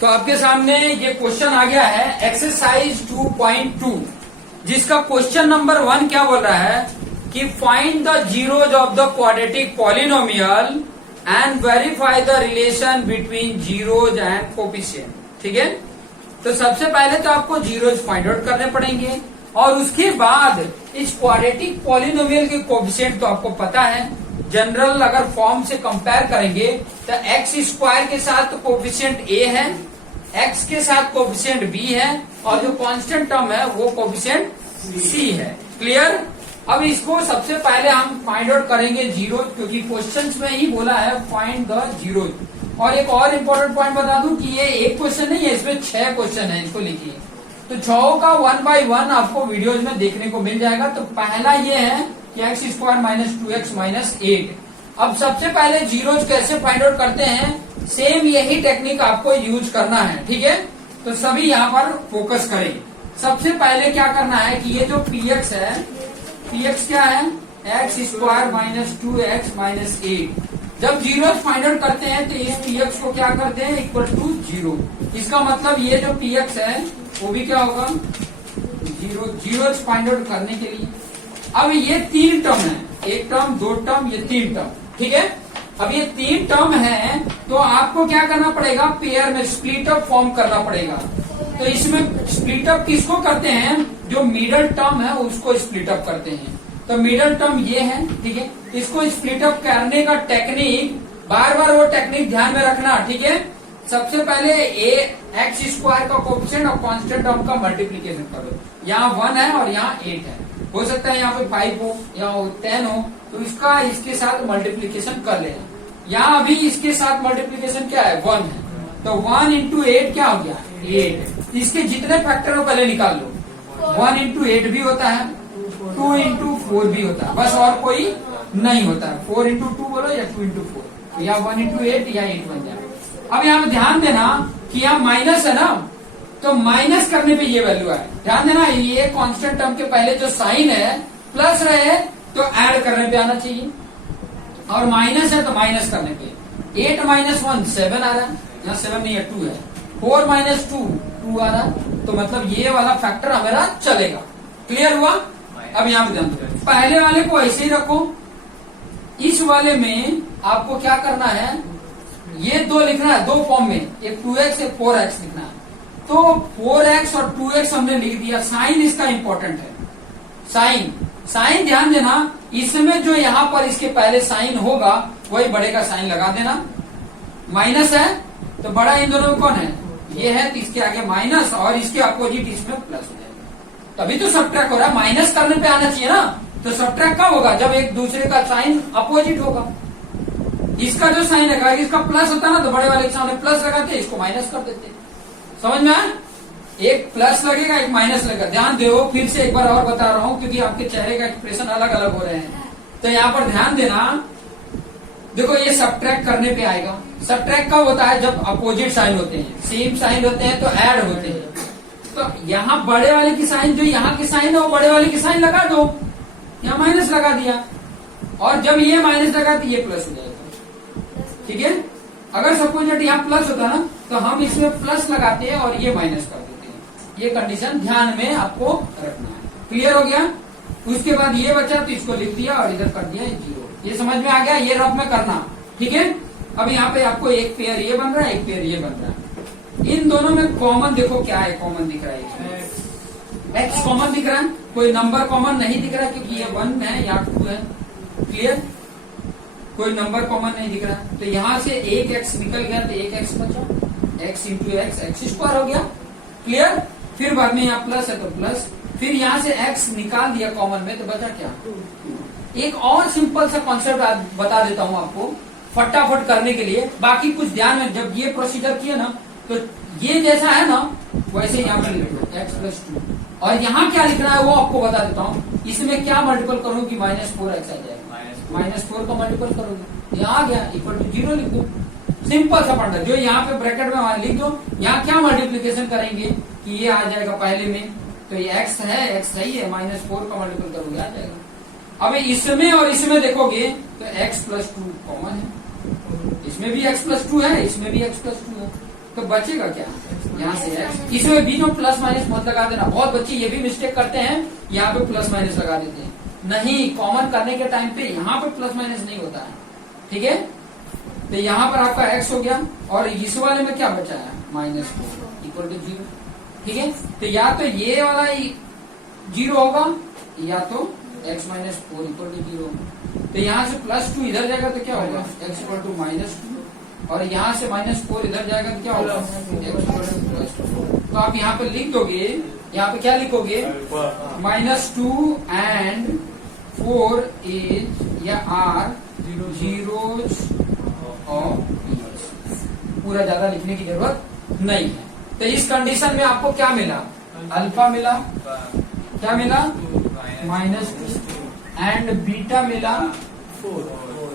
तो आपके सामने ये क्वेश्चन आ गया है एक्सरसाइज 2.2 जिसका क्वेश्चन नंबर 1 क्या बोल रहा है कि find the zeros of the quadratic polynomial and verify the relation between zeros and coefficient. ठीक है, तो सबसे पहले तो आपको जीरोज फाइंड आउट करने पड़ेंगे और उसके बाद इस क्वाड्रेटिक पॉलिनोमियल के कोफिशिएंट तो आपको पता है। जनरल अगर फॉर्म से कंपेयर करेंगे तो एक्स स्क्वायर के साथ कोफिशिएंट ए है, एक्स के साथ कोफिशिएंट बी है और जो कांस्टेंट टर्म है वो कोफिशिएंट सी है। क्लियर। अब इसको सबसे पहले हम फाइंड आउट करेंगे जीरो, क्योंकि क्वेश्चंस में ही बोला है फाइंड द जीरो। और एक और इम्पोर्टेंट पॉइंट बता दूं कि ये एक क्वेश्चन नहीं है, इसमें 6 क्वेश्चन है, इसको लिखिए। तो 6 का 1 by 1 आपको वीडियोज में देखने को मिल जाएगा। तो पहला ये है कि x square minus 2x minus 8। अब सबसे पहले जीरोज कैसे फाइंड आउट करते हैं, सेम यही टेक्निक आपको यूज करना है। ठीक है, तो सभी यहाँ पर फोकस करें। सबसे पहले क्या करना है कि ये जो px है, px क्या है, x square minus 2x minus 8। जब जीरोज फाइंड आउट करते हैं तो इस px को क्या करते हैं, इक्वल टू 0। इसका मतलब ये जो px है वो भी क्या होगा, 0। जीरोज फाइंड आउट करने के लिए अब ये 3 टर्म है, 1 टर्म 2 टर्म ये 3 टर्म। ठीक है, अब ये 3 टर्म है तो आपको क्या करना पड़ेगा, पेयर में स्प्लिट अप फॉर्म करना पड़ेगा। तो इसमें स्प्लिट अप किसको करते हैं, जो मिडल टर्म है उसको स्प्लिट अप करते हैं। तो मिडल टर्म ये है। ठीक है, इसको स्प्लिट अप करने का टेक्निक, बार बार वो टेक्निक ध्यान में रखना। ठीक है, सबसे पहले एक्स स्क्वायर का कोफिशिएंट और कांस्टेंट टर्म का मल्टीप्लीकेशन करो। यहाँ 1 है और यहाँ 8 है, हो सकता है यहाँ पे 5 हो या 10 हो, तो इसका इसके साथ मल्टीप्लीकेशन कर लेना। यहाँ अभी इसके साथ मल्टीप्लीकेशन क्या है, 1 है, तो 1 इंटू 8 क्या हो गया, 8। इसके जितने फैक्टर हो पहले निकाल लो। 1 इंटू 8 भी होता है, 2 इंटू 4 भी होता है, बस और कोई नहीं होता है। 4 इंटू 2 बोलो या 2 इंटू 4, या 1 इंटू 8 या 8 बन जाए। अब यहाँ पे ध्यान देना कि यहाँ माइनस है ना, तो माइनस करने पे ये वैल्यू है। ध्यान देना, ये कांस्टेंट टर्म के पहले जो साइन है प्लस रहे तो ऐड करने पे आना चाहिए, और माइनस है तो माइनस करने पे। 8 माइनस 1 7 आ रहा है, यहाँ 7 नहीं है 2 है। 4 माइनस 2 2 आ रहा है, तो मतलब ये वाला फैक्टर हमारा चलेगा। क्लियर हुआ। अब यहाँ पे ध्यान दो, पहले वाले को ऐसे ही रखो। इस वाले में आपको क्या करना है, ये 2 लिखना है 2 फॉर्म में, एक 2x एक 4x लिखना है। तो 4x और 2x हमने लिख दिया। साइन इसका इंपॉर्टेंट है, साइन ध्यान देना। इसमें जो यहाँ पर इसके पहले साइन होगा वही बड़े का साइन लगा देना। माइनस है तो बड़ा इन दोनों में कौन है, ये है, तो इसके आगे माइनस और इसके अपोजिट इसमें प्लस हो जाएगा। तभी तो सब्ट्रैक्ट हो रहा है, माइनस करने पे आना चाहिए ना। तो सब्ट्रैक्ट कब होगा, जब एक दूसरे का साइन अपोजिट होगा। इसका जो साइन है, इसका प्लस होता ना तो बड़े वाले के सामने प्लस लगाते, इसको माइनस कर देते। समझ में आया, एक प्लस लगेगा एक माइनस लगेगा। ध्यान दो, फिर से एक बार और बता रहा हूं क्योंकि आपके चेहरे का एक्सप्रेशन अलग अलग हो रहे हैं। तो यहाँ पर ध्यान देना, देखो ये सब्ट्रैक्ट करने पे आएगा। सब्ट्रैक्ट कब होता है, जब अपोजिट साइन होते हैं, सेम साइन होते हैं तो ऐड होते हैं। तो यहाँ बड़े वाले की साइन, जो यहाँ की साइन है वो बड़े वाले की साइन लगा दो, यहाँ माइनस लगा दिया, और जब ये माइनस लगा तो ये प्लस हो जाएगा। ठीक है, अगर सपोज यहाँ प्लस होता ना तो हम इसमें प्लस लगाते हैं और ये माइनस कर देते हैं। ये कंडीशन ध्यान में आपको रखना है। क्लियर हो गया। उसके बाद ये बचा तो इसको लिख दिया और इधर कर दिया 0। ये समझ में आ गया, ये रफ में करना। ठीक है, अब यहाँ पे आपको एक पेयर ये बन रहा है, एक पेयर ये बन रहा है। इन दोनों में कॉमन देखो क्या है, कॉमन दिख रहा है, एक्स कॉमन दिख रहा है, कोई नंबर कॉमन नहीं दिख रहा क्योंकि ये 1 है या 2 है। क्लियर, कोई नंबर कॉमन नहीं दिख रहा। तो यहाँ से एक एक्स निकल गया तो एक एक्स बचा, x into x, x square हो गया। क्लियर, फिर बाद में यहाँ प्लस है तो प्लस, फिर यहाँ से एक्स निकाल दिया कॉमन में तो बचा क्या, 2। एक और सिंपल सा कॉन्सेप्ट बता देता हूँ आपको फटाफट करने के लिए, बाकी कुछ ध्यान में। जब ये प्रोसीजर किया ना तो ये जैसा है ना वैसे यहाँ पर लिख लो एक्स प्लस 2, और यहाँ क्या लिखना है वो आपको बता देता हूँ। इसमें क्या मल्टीपल करूँ कि -4x आ जाएगा, -4 का मल्टीपल करोगे यहाँ आ गया, इक्वल टू 0 लिख दो। सिंपल सा फंडा, जो यहाँ पे ब्रैकेट में वहां लिख दो। यहाँ क्या मल्टीप्लीकेशन करेंगे कि ये आ जाएगा पहले में, तो ये x है, x सही है, -4 का मल्टीपल करोगे आ जाएगा। अब इसमें और इसमें देखोगे तो x प्लस 2 कॉमन है, इसमें भी x प्लस 2 है, इसमें भी x प्लस 2 है। तो बचेगा क्या यहाँ से x, इसमें बीच में प्लस माइनस मत लगा देना। बहुत बच्चे ये भी मिस्टेक करते हैं, यहाँ पे प्लस माइनस लगा देते हैं। नहीं, कॉमन करने के टाइम पे यहाँ पे प्लस माइनस नहीं होता है, ठीक है। तो यहाँ पर आपका x हो गया और इस वाले में क्या बचा है -4 इक्वल टू 0, ठीक है। तो या तो ये वाला 0 होगा या तो x -4 इक्वल टू 0। तो यहाँ से +2 इधर जाएगा तो क्या होगा x इक्वल टू -2, और यहाँ से -4 इधर जाएगा तो क्या होगा x इक्वल टू +2। तो आप यहाँ पे लिख दोगे, यहाँ पे क्या लिखोगे -2 and 4 is या r zeros of each। पूरा ज्यादा लिखने की जरूरत नहीं है। तो इस कंडीशन में आपको क्या मिला, अल्फा मिला, क्या मिला -2 एंड बीटा मिला 4,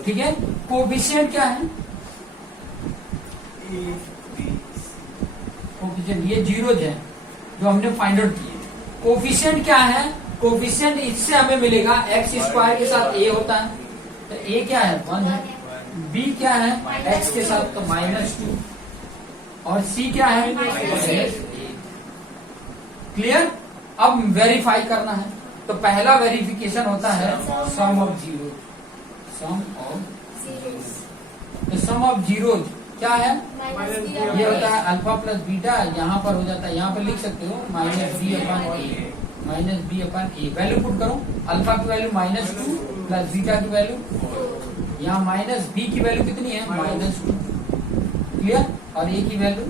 ठीक है। कोफिशिएंट क्या है, कोफिशिएंट ये जीरोज है जो हमने फाइंड आउट किए। कोफिशिएंट क्या है, कोफिशिएंट इससे हमें मिलेगा x² के साथ a होता है, तो a क्या है 1 है, b क्या है x के साथ तो -2 और c क्या है क्लियर। अब वेरीफाई करना है, तो पहला वेरिफिकेशन होता है sum of zero, sum of zero. तो सम ऑफ जीरो क्या है, ये होता है अल्फा प्लस बीटा, यहाँ पर हो जाता है, यहाँ पर लिख सकते हो -b/a, -b/a। वैल्यू पुट करो, अल्फा की वैल्यू -2 प्लस बीटा की वैल्यू, यहाँ -b की वैल्यू कितनी है -2, क्लियर। और a की वैल्यू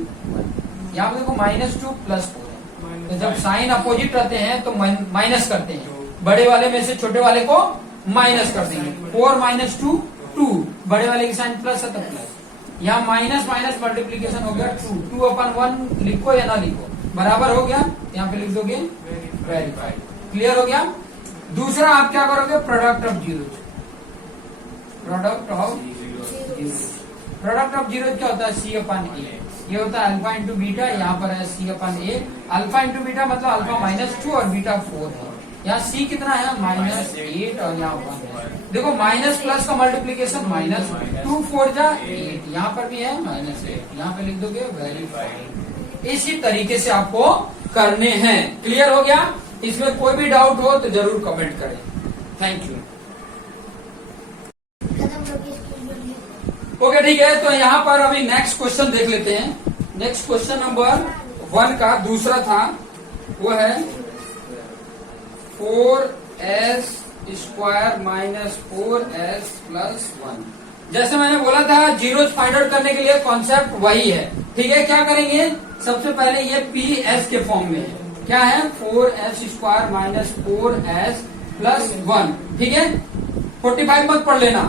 यहाँ पे देखो -2 प्लस 4 है। तो जब साइन अपोजिट रहते हैं तो माइनस करते हैं, बड़े वाले में से छोटे वाले को माइनस कर देंगे। 4 - 2 2, बड़े वाले की साइन प्लस है तो प्लस, यहाँ माइनस माइनस मल्टीप्लीकेशन हो गया 2/1 लिखो या ना लिखो, बराबर हो गया, यहाँ पे लिख दोगे वेरीफाइड, क्लियर हो गया। दूसरा आप क्या करोगे, product of zero, product of zero, product of zero क्या होता है c/a, ये होता है अल्फा इंटू बीटा, यहाँ पर है c/a। अल्फा इंटू बीटा मतलब अल्फा -2 और बीटा 4 है, यहाँ c कितना है -8 और यहाँ 1 है। देखो माइनस प्लस का मल्टीप्लीकेशन -2 4 जा 8, यहाँ पर भी है -8, यहाँ पे लिख दोगे वेरीफाइड। इसी तरीके से आपको करने हैं, क्लियर हो गया। इसमें कोई भी डाउट हो तो जरूर कमेंट करें। Thank you. ओके ठीक है, तो यहाँ पर अभी नेक्स्ट क्वेश्चन देख लेते हैं। नेक्स्ट क्वेश्चन नंबर 1 का दूसरा था, वो है 4s² - 4s + 1। जैसे मैंने बोला था जीरोज फाइंड आउट करने के लिए कॉन्सेप्ट वही है, ठीक है। क्या करेंगे, सबसे पहले ये PS के फॉर्म में है, क्या है 4s² - 4s + 1, ठीक है। 45 मत पढ़ लेना,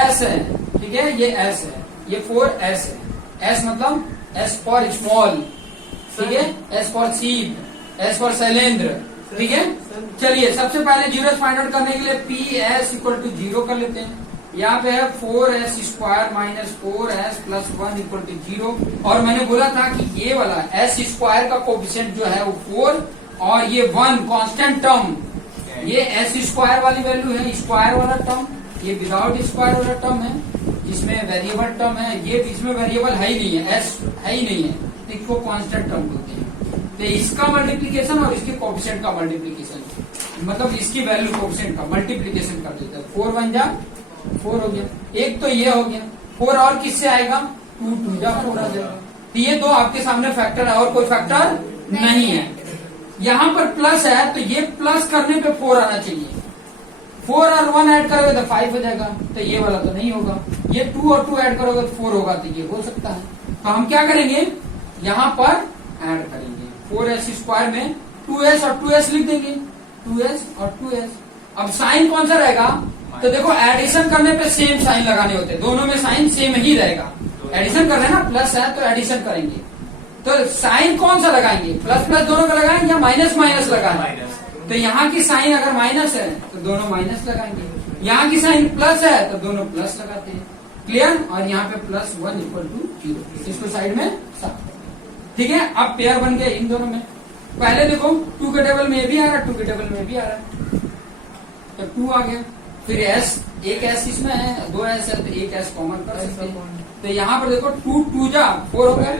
s है, ठीक है, ये s है, ये 4s है। s मतलब s फॉर स्मॉल, ठीक है, s फॉर सीप, s फॉर शैलेंद्र, ठीक है। चलिए सबसे पहले जीरो फाइंड आउट करने के लिए PS = 0 कर लेते हैं। यहाँ पे है 4s² - 4s + 1 = 0, और मैंने बोला था कि ये वाला s² का कोफिशिएंट जो है वो 4 और ये 1 कांस्टेंट टर्म, ये s² वाली वैल्यू है, स्क्वायर वाला टर्म, ये विदाउट स्क्वायर वाला टर्म है, जिसमें वेरिएबल टर्म है, ये इसमें वेरिएबल है ही नहीं है, s है ही नहीं है, तो इसको कांस्टेंट टर्म बोलते हैं। तो इसका मल्टीप्लीकेशन और इसके कोफिशिएंट का मल्टीप्लीकेशन, मतलब इसकी वैल्यू कोफिशिएंट का मल्टीप्लीकेशन कर देते हैं। 4 1 जा 4 हो गया, एक तो ये हो गया, 4 और किससे आएगा 2 2 जा 4 आ जाएगा। तो ये दो आपके सामने फैक्टर है और कोई फैक्टर नहीं है। यहाँ पर प्लस है तो ये प्लस करने पे 4 आना चाहिए, 4 और 1 ऐड करोगे तो 5 हो जाएगा, तो ये वाला तो नहीं होगा। ये 2 और 2 ऐड करोगे तो 4 होगा, तो ये हो सकता है। तो हम क्या करेंगे, यहाँ पर ऐड करेंगे 4s² में 2s और 2s लिख देंगे, 2s और 2s। अब साइन कौन सा रहेगा, तो देखो एडिशन करने पे सेम साइन लगाने होते हैं, दोनों में साइन सेम ही रहेगा। एडिशन कर रहे हैं ना, प्लस है तो एडिशन करेंगे, तो साइन कौन सा लगाएंगे, प्लस प्लस दोनों का लगाएंगे या माइनस माइनस लगाएंगे। तो यहाँ की साइन अगर माइनस है तो दोनों माइनस लगाएंगे, यहाँ की साइन प्लस है तो दोनों प्लस लगाते हैं, क्लियर। और यहाँ पे +1 = 0, इसको साइड में साफ, ठीक है। अब पेयर बन गए इन दोनों में। पहले देखो 2 के टेबल में भी आ रहा है, 2 के टेबल में भी आ रहा है, तो 2 आ गया। फिर s, एक s इसमें है, 2s है तो एक s कॉमन कर सकते हैं। तो यहाँ पर देखो 2 2 जा 4 हो गया,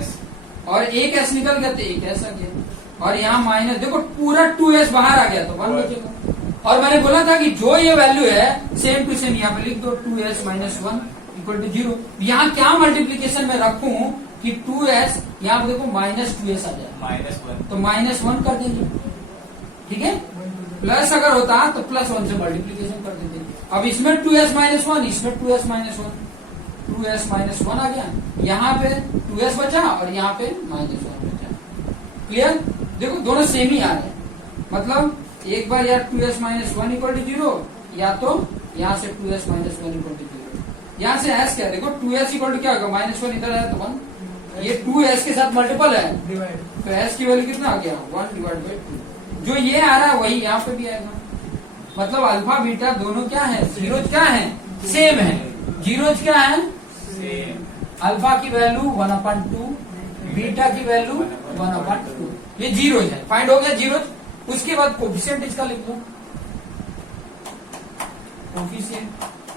और एक एस निकल गया तो एक एस आ गया, और यहाँ माइनस, देखो पूरा 2s बाहर आ गया तो 1 बचेगा। और मैंने बोला था कि जो ये वैल्यू है सेम टू सेम यहाँ पे लिख दो, 2s माइनस 1 इक्वल टू 0। यहाँ क्या मल्टीप्लीकेशन में रखूं कि 2s, यहाँ पे देखो माइनस 2s आ जाए, -1 तो -1 कर देंगे, ठीक है। प्लस अगर होता तो +1 से मल्टीप्लीकेशन कर देते। अब इसमें 2s माइनस 1, इसमें 2s माइनस 1, 2s माइनस 1 आ गया, यहाँ पे 2s बचा और यहाँ पे -1 बचा। क्लियर? देखो दोनों सेम ही आ रहे हैं, मतलब एक बार यार 2s माइनस 1 इक्वल टू 0, या तो यहाँ से 2s माइनस 1 इक्वल टू 0। यहाँ से s क्या, देखो 2s इक्वल टू क्या होगा, -1 इधर है तो 1, ये 2s के साथ मल्टीपल है तो s की वैल्यू कितना आ गया, 1 डिवाइड बाई 2। जो ये आ रहा है वही यहाँ पे भी आएगा, मतलब अल्फा बीटा दोनों क्या है, जीरोज क्या है, सेम है। जीरोज क्या है, अल्फा की वैल्यू 1/2, बीटा की वैल्यू 1/2, ये जीरोज है। फाइंड हो गया जीरोज। उसके बाद कोफिशिएंट इसका लिख लो।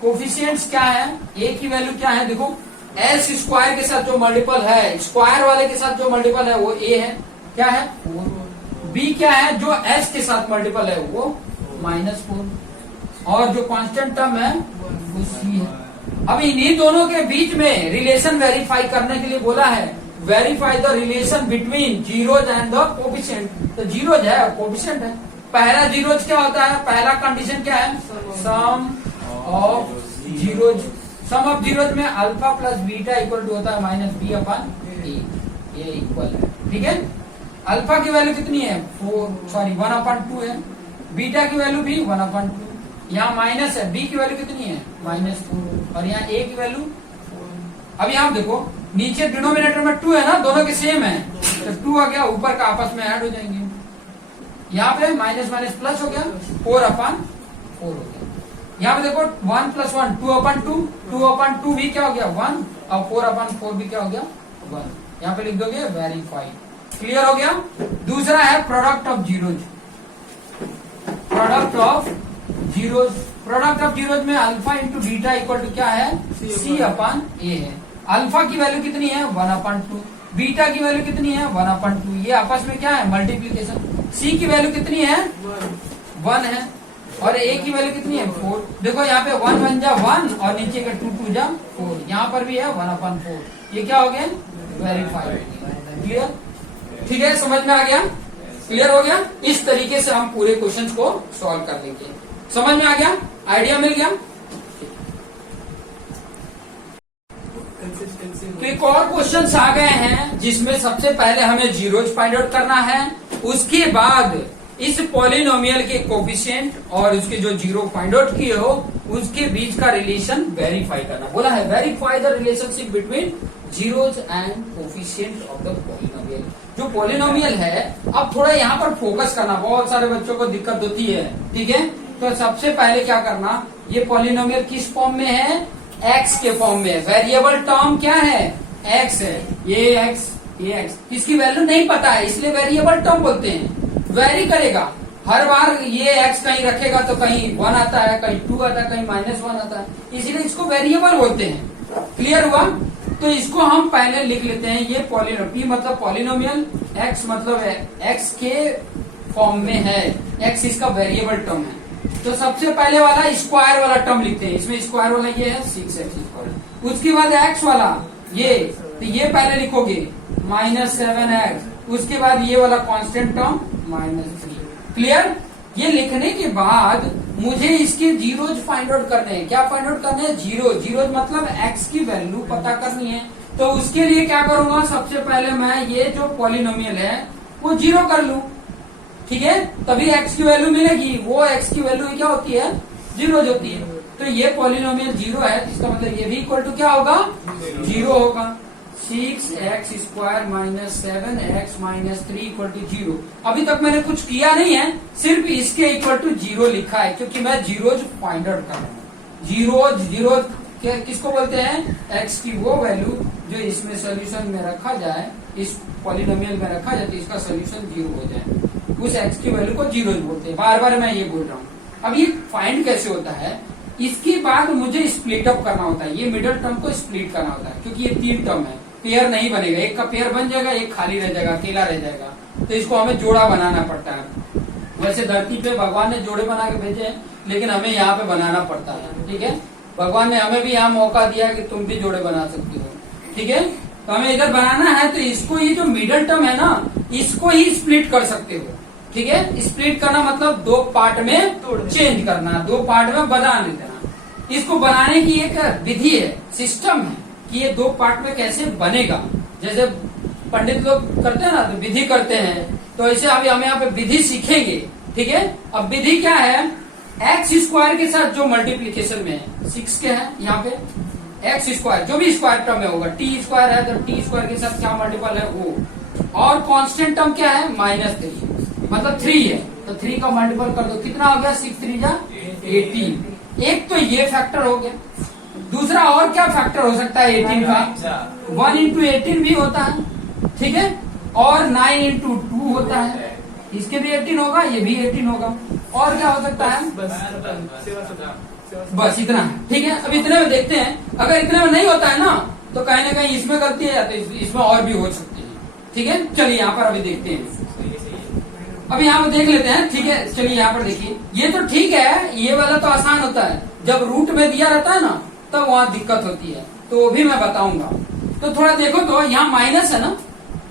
कोफिशिएंट्स क्या है, ए की वैल्यू क्या है, देखो एस स्क्वायर के साथ जो मल्टीपल है, स्क्वायर वाले के साथ जो मल्टीपल है वो ए है, क्या है 4। बी क्या है, जो एस के साथ मल्टीपल है वो -4, और जो कांस्टेंट टर्म है वो सी है। अब इन्हीं दोनों के बीच में रिलेशन वेरीफाई करने के लिए बोला है, verify the relation between zeros and the coefficient. तो जीरोज है और कोफिशिएंट है। पहला जीरोज क्या होता है, पहला कंडीशन क्या है, sum of zeros. Sum of zeros में alpha plus beta equal to होता है -b/a, ये इक्वल है, ठीक है। अल्फा की वैल्यू कितनी है, 1/2 है, बीटा की वैल्यू भी 1/2, यहाँ माइनस है, बी की वैल्यू कितनी है -4, और यहाँ ए की वैल्यू 4। अब यहाँ देखो नीचे डिनोमिनेटर में 2 है ना, दोनों के सेम है, तो 2 आ गया, ऊपर का आपस में ऐड हो जाएंगे। यहाँ पे माइनस माइनस प्लस हो गया, 4/4 हो गया। यहाँ पे देखो 1 + 1 2/2, 2/2 भी क्या हो गया 1, और 4/4 भी क्या हो गया 1। यहाँ पे लिख दोगे वेरीफाई। क्लियर हो गया। दूसरा है product of zeros. Product of zeros, product of zeros में alpha into beta equal to क्या है, c/a है। अल्फा की वैल्यू कितनी है 1/2, बीटा की वैल्यू कितनी है 1/2, ये आपस में क्या है मल्टीप्लीकेशन। c की वैल्यू कितनी है 1 है, और a की वैल्यू कितनी है 4। देखो यहाँ पे 1 1 जा 1 और नीचे का 2 2 जा 4, यहाँ पर भी है 1/4। ये क्या हो गया वेरीफाई। क्लियर, ठीक है, समझ में आ गया, क्लियर हो गया। इस तरीके से हम पूरे क्वेश्चंस को सॉल्व कर लेंगे। समझ में आ गया, आइडिया मिल गया। तो एक और क्वेश्चंस आ गए हैं जिसमें सबसे पहले हमें जीरोज फाइंड आउट करना है, उसके बाद इस पॉलिनोमियल के कोफिशिएंट और उसके जो जीरो फाइंड आउट किए हो उसके बीच का रिलेशन वेरीफाई करना। बोला है verify the relationship between zeros and coefficient of the polynomial. जो पॉलिनोमियल है, अब थोड़ा यहाँ पर फोकस करना, बहुत सारे बच्चों को दिक्कत होती है, ठीक है। तो सबसे पहले क्या करना, ये पॉलिनोमियल किस फॉर्म में है, एक्स के फॉर्म में है। वेरिएबल टर्म क्या है, एक्स है, ये एक्स, ये एक्स, इसकी वैल्यू नहीं पता है इसलिए वेरिएबल टर्म बोलते हैं। वेरी करेगा हर बार, ये एक्स कहीं रखेगा तो कहीं 1 आता है, कहीं 2 आता है, कहीं -1 आता है, इसीलिए इसको वेरिएबल बोलते हैं। क्लियर हुआ। तो इसको हम पहले लिख लेते हैं, ये पॉलिनोमियल मतलब पॉलिनोमियल, एक्स मतलब एक्स के फॉर्म में है, एक्स इसका वेरिएबल टर्म है। तो सबसे पहले वाला स्क्वायर वाला टर्म लिखते हैं, इसमें स्क्वायर वाला ये है 6x²। उसके बाद एक्स वाला ये, तो ये पहले लिखोगे -7x, उसके बाद ये वाला कांस्टेंट टर्म -3। क्लियर। ये लिखने के बाद मुझे इसके जीरोज फाइंड आउट करने हैं। क्या फाइंड आउट करने हैं, जीरो। जीरोज मतलब एक्स की वैल्यू पता करनी है। तो उसके लिए क्या करूंगा, सबसे पहले मैं ये जो पॉलिनोमियल है वो जीरो कर लूं, ठीक है, तभी एक्स की वैल्यू मिलेगी। वो एक्स की वैल्यू क्या होती है, जीरोज होती है। तो ये पॉलिनोमियल जीरो है, इसका मतलब ये भी इक्वल टू क्या होगा, जीरो होगा। 6x² - 7x - 3 = 0। अभी तक मैंने कुछ किया नहीं है, सिर्फ इसके इक्वल टू 0 लिखा है, क्योंकि मैं जीरोज फाइंड आउट कर रहा हूँ। जीरोज किसको बोलते हैं, x की वो वैल्यू जो इसमें सोल्यूशन में रखा जाए, इस पॉलिनोमियल में रखा जाए तो इसका सोल्यूशन 0 हो जाए, उस x की वैल्यू को जीरोज बोलते हैं। बार बार मैं ये बोल रहा हूँ। अब ये फाइंड कैसे होता है, इसके बाद मुझे स्प्लिट अप करना होता है, ये मिडिल टर्म को स्प्लिट करना होता है, क्योंकि ये 3 टर्म है। पेयर नहीं बनेगा, एक का पेयर बन जाएगा, एक खाली रह जाएगा, अकेला रह जाएगा। तो इसको हमें जोड़ा बनाना पड़ता है। वैसे धरती पे भगवान ने जोड़े बना के भेजे हैं, लेकिन हमें यहाँ पे बनाना पड़ता है। ठीक है, भगवान ने हमें भी यहाँ मौका दिया कि तुम भी जोड़े बना सकते हो। ठीक है, तो हमें इधर बनाना है, तो इसको ये जो मिडल टर्म है ना, इसको ही स्प्लिट कर सकते हो। ठीक है, स्प्लिट करना मतलब दो पार्ट में चेंज करना, दो पार्ट में बना देना। इसको बनाने की एक विधि है, सिस्टम है कि ये दो पार्ट में कैसे बनेगा। जैसे पंडित लोग करते हैं ना, तो विधि करते हैं, तो ऐसे अभी हम यहाँ पे विधि सीखेंगे। ठीक है, अब विधि क्या है, एक्स स्क्वायर के साथ जो मल्टीप्लीकेशन में है, 6 के है यहाँ पे एक्स स्क्वायर, जो भी स्क्वायर टर्म में होगा, टी स्क्वायर है तो टी स्क्वायर के साथ क्या मल्टीपल है वो, और कांस्टेंट टर्म क्या है -3, मतलब 3 है, तो 3 का मल्टीपल कर दो, कितना हो गया, 6 3 जा 18। एक तो ये फैक्टर हो गया, दूसरा और क्या फैक्टर हो सकता है 18 का, 1 इंटू 18 भी होता है। ठीक है, और 9 इंटू 2 होता है, इसके भी 18 होगा, ये भी 18 होगा, और क्या हो सकता है, बस इतना है। ठीक है, अब इतने में देखते हैं, अगर इतने में नहीं होता है ना, तो कहीं ना कहीं इसमें गलती है, या तो इसमें और भी हो सकती है। ठीक है, चलिए यहाँ पर अभी देखते हैं, अभी यहाँ पर देख लेते हैं। ठीक है, चलिए यहाँ पर देखिए, ये तो ठीक है, ये वाला तो आसान होता है, जब रूट में दिया रहता है ना, तब वहाँ दिक्कत होती है, तो वो भी मैं बताऊंगा। तो थोड़ा देखो, तो यहाँ माइनस है ना,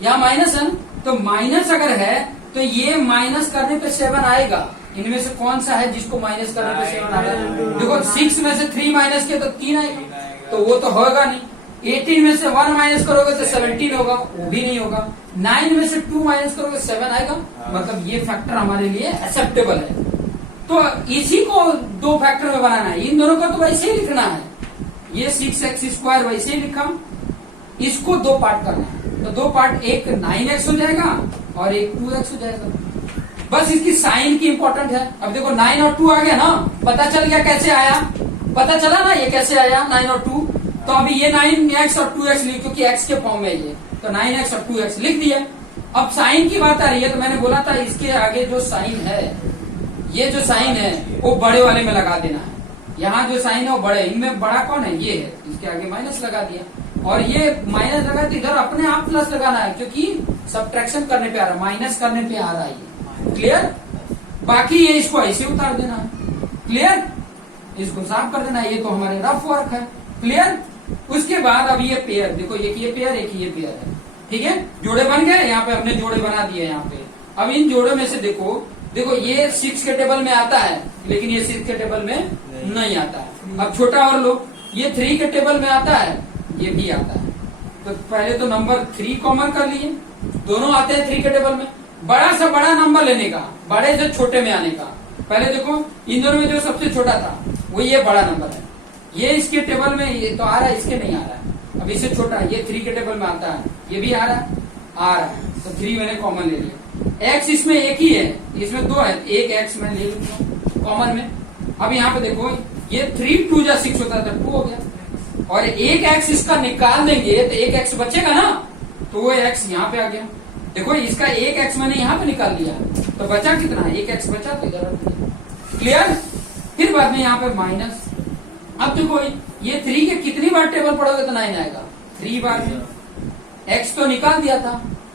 यहाँ माइनस है ना, तो माइनस अगर है तो ये माइनस करने पे 7 आएगा। इनमें से कौन सा है जिसको माइनस करने पे 7 आएगा? देखो 6 में से 3 माइनस किया तो 3 आएगा, तो वो तो होगा नहीं। 18 में से 1 माइनस करोगे तो 17 होगा, वो भी नहीं होगा। 9 में से 2 माइनस करोगे 7 आएगा, मतलब ये फैक्टर हमारे लिए एक्सेप्टेबल है। तो इसी को दो फैक्टर में बनाना है, इन दोनों को तो वैसे ही लिखना है, ये 6x² वैसे ही लिखा, इसको दो पार्ट करना है, तो दो पार्ट, एक 9x हो जाएगा और एक 2x हो जाएगा। बस इसकी साइन की इंपॉर्टेंट है। अब देखो 9 और 2 आ गया ना, पता चल गया कैसे आया, पता चला ना ये कैसे आया 9 और 2। तो अभी ये 9x और 2x लिख, क्योंकि x के फॉर्म में ये, तो 9x और 2x लिख दिया। अब साइन की बात आ रही है, तो मैंने बोला था इसके आगे जो साइन है, ये जो साइन है वो बड़े वाले में लगा देना है। यहाँ जो साइन है वो बड़े, इनमें बड़ा कौन है, ये है, इसके आगे माइनस लगा दिया, और ये माइनस लगा तो इधर अपने आप प्लस लगाना है, क्योंकि सब्ट्रैक्शन करने पे आ रहा है, माइनस करने पे आ रहा है ये। क्लियर? बाकी ये इसको ऐसे उतार देना है। क्लियर? इसको साफ कर देना है, ये तो हमारे रफ वर्क है। क्लियर? उसके बाद अब ये पेयर देखो, एक ये पेयर, एक ये पेयर है। ठीक है, जोड़े बन गए, यहाँ पे हमने जोड़े बना दिए यहाँ पे। अब इन जोड़ों में से देखो ये 6 के टेबल में आता है, लेकिन ये 6 के टेबल में नहीं आता है। अब छोटा और लो, ये 3 के टेबल में आता है, ये भी आता है। तो पहले तो नंबर 3 कॉमन कर लिए, दोनों आते हैं 3 के टेबल में। बड़ा से बड़ा नंबर लेने का, बड़े से छोटे में आने का। पहले देखो इन दोनों में जो सबसे छोटा था वो ये बड़ा नंबर है, ये इसके टेबल में ये तो आ रहा है, इसके नहीं आ रहा है। अब इससे छोटा ये 3 के टेबल में आता है, ये भी आ रहा है, तो 3 मैंने कॉमन ले लिया। x इसमें एक ही है, इसमें 2 है, एक x मैं ले लूंगा कॉमन में। अब यहाँ पे देखो ये 3 2 जा 6 होता है, तो 2 हो गया, और एक x इसका निकाल देंगे तो एक x बचेगा ना, तो वो x यहाँ पे आ गया। देखो इसका एक x मैंने यहाँ पे निकाल दिया, तो बचा कितना, एक x बचा, तो इधर। क्लियर? फिर बाद में यहाँ पे माइनस। अब देखो ये 3 के कितनी बार टेबल पढ़ोगे तो 9 आएगा, 3 बार में। x तो निकाल दिया था,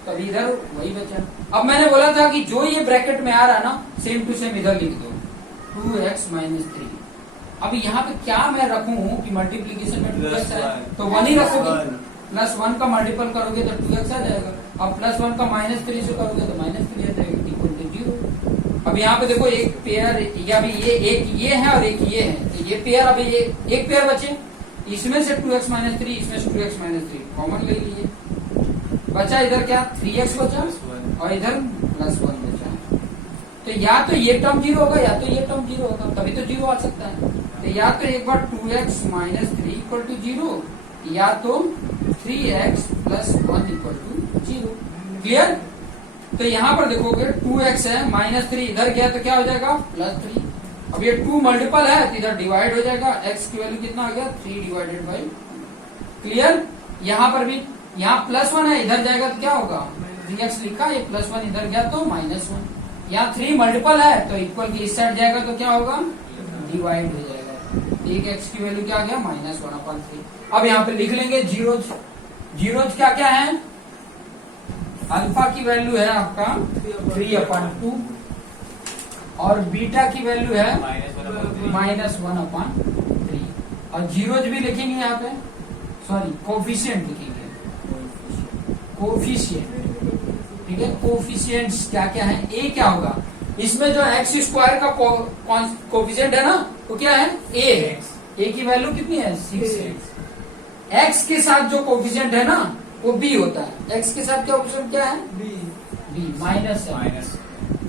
तब इधर वही बचा। अब मैंने बोला था कि जो ये ब्रैकेट में आ रहा ना, सेम टू सेम इधर लिख दो, 2x - 3। अब यहाँ पे क्या मैं रखूं कि मल्टीप्लीकेशन में 2x है, तो 1 ही रखोगे। +1 का मल्टीपल करोगे तो 2x आ जाएगा। अब +1 का -3 से करोगे तो -3 आ जाएगा, इक्वल टू 0। अब यहाँ पे देखो एक पेयर, या भी ये एक ये है और एक ये है, तो ये पेयर, अभी ये एक पेयर बचे, इसमें से 2x - 3, इसमें से 2x - 3 कॉमन ले लीजिए। बचा इधर क्या, 3x बचा, और इधर +1 बचा। तो या तो ये टर्म 0 होगा, या तो ये टर्म 0 होगा, तभी तो 0 आ सकता है। तो या तो एक बार 2x - 3 इक्वल टू 0, या तो 3x + 1 इक्वल टू 0। क्लियर? तो यहाँ पर देखोगे 2x है, -3 इधर गया तो क्या हो जाएगा, +3। अब ये 2 मल्टीपल है, तो इधर डिवाइड हो जाएगा, x की वैल्यू कितना आ गया, 3/1। क्लियर? यहाँ पर भी, यहाँ +1 है, इधर जाएगा तो क्या होगा, 3x लिखा, ये +1 इधर गया तो -1। यहाँ 3 मल्टीपल है, तो इक्वल की इस साइड जाएगा तो क्या होगा, डिवाइड हो जाएगा। एक x की वैल्यू क्या आ गया, -1/3। अब यहाँ पे लिख लेंगे जीरोज क्या क्या है? अल्फा की वैल्यू है आपका 3/2 और बीटा की वैल्यू है -1/3 और जीरोज भी लिखेंगे यहाँ पे, सॉरी कोफिशिएंट लिखेंगे, कोफिशिएंट, ठीक है। कोफिशिएंट्स क्या क्या है? ए क्या होगा? इसमें जो एक्स स्क्वायर का कोफिशिएंट है ना वो क्या है? ए है। ए की वैल्यू कितनी है? 6x। एक्स के साथ जो कोफिशिएंट है ना वो बी होता है। एक्स के साथ क्या कोफिशिएंट क्या है? बी माइनस है।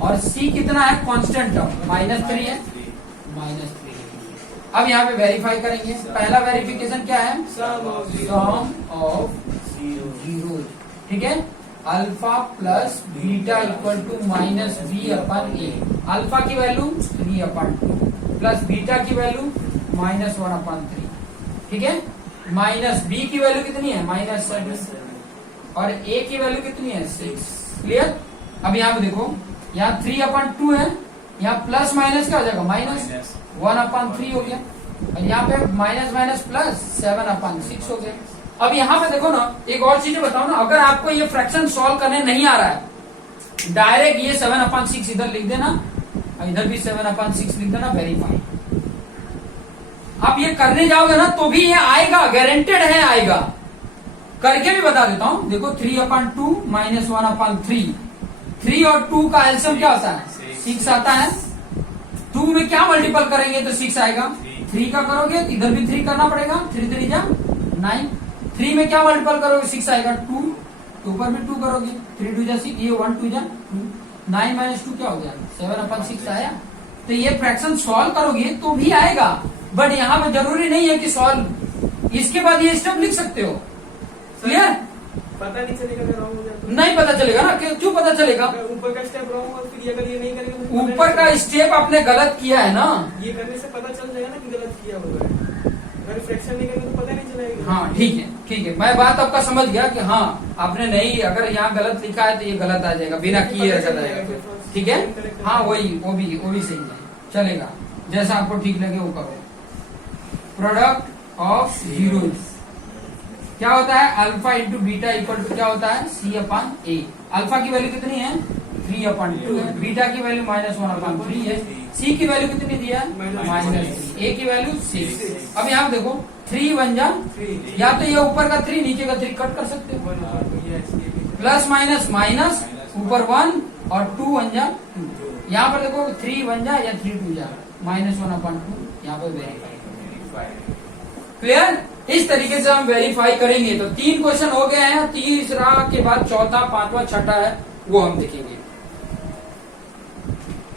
और सी कितना है? कांस्टेंट टर्म -3 है, -3। अब यहाँ पे वेरीफाई करेंगे। पहला वेरिफिकेशन क्या है? सम ऑफ जीरो, ठीक है। Alpha plus beta equal to -b/a। Alpha की वैल्यू 3/2 प्लस बीटा की वैल्यू -1/3, ठीक है। माइनस बी की वैल्यू कितनी है? -7 और ए की वैल्यू कितनी है? 6। क्लियर? अब यहाँ पे देखो, यहाँ 3/2 है, यहाँ प्लस माइनस क्या हो जाएगा? -1/3 हो गया और यहाँ पे माइनस प्लस 7/6 हो गया। अब यहाँ पे देखो ना, एक और चीज बताओ ना, अगर आपको ये फ्रैक्शन सॉल्व करने नहीं आ रहा है, डायरेक्ट ये 7/6 इधर लिख देना और इधर भी 7/6 लिख देना, वेरीफाई। आप ये करने जाओगे ना तो भी ये आएगा, गारंटेड है आएगा। करके भी बता देता हूं, देखो 3/2 -1/3, 3 और 2 का एलसीएम क्या होता है? 6 आता है। 2 में क्या मल्टीपल करेंगे तो 6 आएगा। 3 का करोगे तो इधर भी 3 करना पड़ेगा, 3 3 जा 9। 3 में क्या मल्टीपल करोगे? 6 आएगा। 2 पर भी 2 करोगे, 3 2 जा 6, ये 1 2 जा 2, 9 - 2 क्या हो गया? 7/6 आया। तो ये फ्रैक्शन सॉल्व करोगे तो भी आएगा, बट यहाँ पे जरूरी नहीं है कि सॉल्व, इसके बाद ये स्टेप लिख सकते हो। क्लियर? पता नहीं चलेगा अगर रॉन्ग हो जाए तो? नहीं पता चलेगा ना, क्यों पता चलेगा? ऊपर का स्टेप रॉन्ग हो फिर अगर ये नहीं करेंगे, ऊपर का स्टेप आपने गलत किया है ना, ये करने से पता चल जाएगा ना कि गलत किया होगा। अगर फ्रैक्शन नहीं करेंगे तो पता नहीं चलेगा। हाँ ठीक है, मैं बात आपका समझ गया कि हाँ आपने नहीं, अगर यहाँ गलत लिखा है तो ये गलत आ जाएगा, बिना किए रखा जाएगा। ठीक है, हाँ वो भी सही है, चलेगा। जैसा आपको ठीक लगे वो करो। प्रोडक्ट ऑफ जीरोज क्या होता है? Alpha into beta equal to क्या होता है? C/A। अल्फा की वैल्यू कितनी है? 3/2 है। बीटा की वैल्यू -1/3 है। सी की वैल्यू कितनी दी है? -3। ए की वैल्यू 6। अब यहाँ देखो 3 1 जा, या तो ये ऊपर का 3 नीचे का 3 कट कर सकते हो, प्लस माइनस माइनस, ऊपर 1 और 2 1 जा 2। यहाँ पर देखो 3 1 जा या 3 2 जा, -1/2 यहाँ पर वेरीफाई। क्लियर? इस तरीके से हम वेरीफाई करेंगे। तो 3 क्वेश्चन हो गए हैं, तीसरा के बाद चौथा, पांचवा, छठा है वो हम देखेंगे।